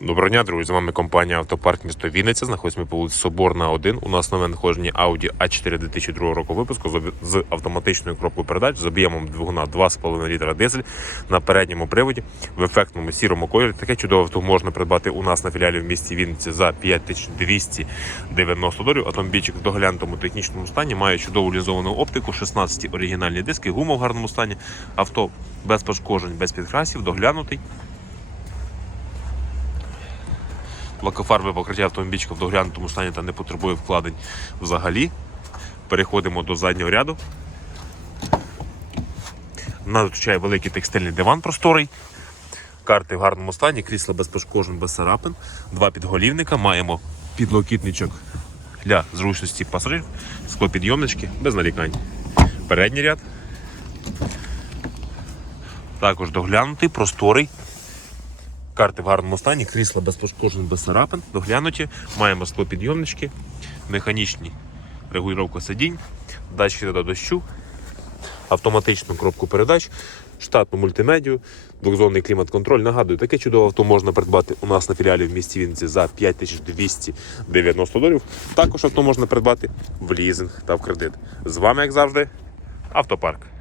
Доброго дня, друзі. З вами компанія Автопарк місто Вінниця. Знаходимося по вулиці Соборна 1. У нас нове надходження Audi A4 2002 року випуску з автоматичною коробкою передач з об'ємом двигуна 2,5 літра дизель на передньому приводі в ефектному сірому кольорі. Таке чудове авто можна придбати у нас на філіалі в місті Вінниці за 5290 доларів. Автомобільчик в доглянутому технічному стані має чудову лінзовану оптику, 16 оригінальні диски, гума в гарному стані. Авто без пошкоджень, без підкрасів, доглянутий. Лакофарбове покриття автомобільчика в доглянутому стані та не потребує вкладень взагалі. Переходимо до заднього ряду. Нас великий текстильний диван просторий. Карти в гарному стані, крісла безпошкоджень, без царапин. Два підголівника. Маємо підлокітничок для зручності пасажирів, склопідйомнички без нарікань. Передній ряд. Також доглянутий, просторий. Карти в гарному стані, крісла без пошкоджень, без царапин, доглянуті. Маємо склопідйомнички, механічні регулювання сидінь, датчики до дощу, автоматичну коробку передач, штатну мультимедію, двохзонний клімат-контроль. Нагадую, таке чудове авто можна придбати у нас на філіалі в місті Вінниці за 5290 доларів. Також авто можна придбати в лізинг та в кредит. З вами, як завжди, автопарк.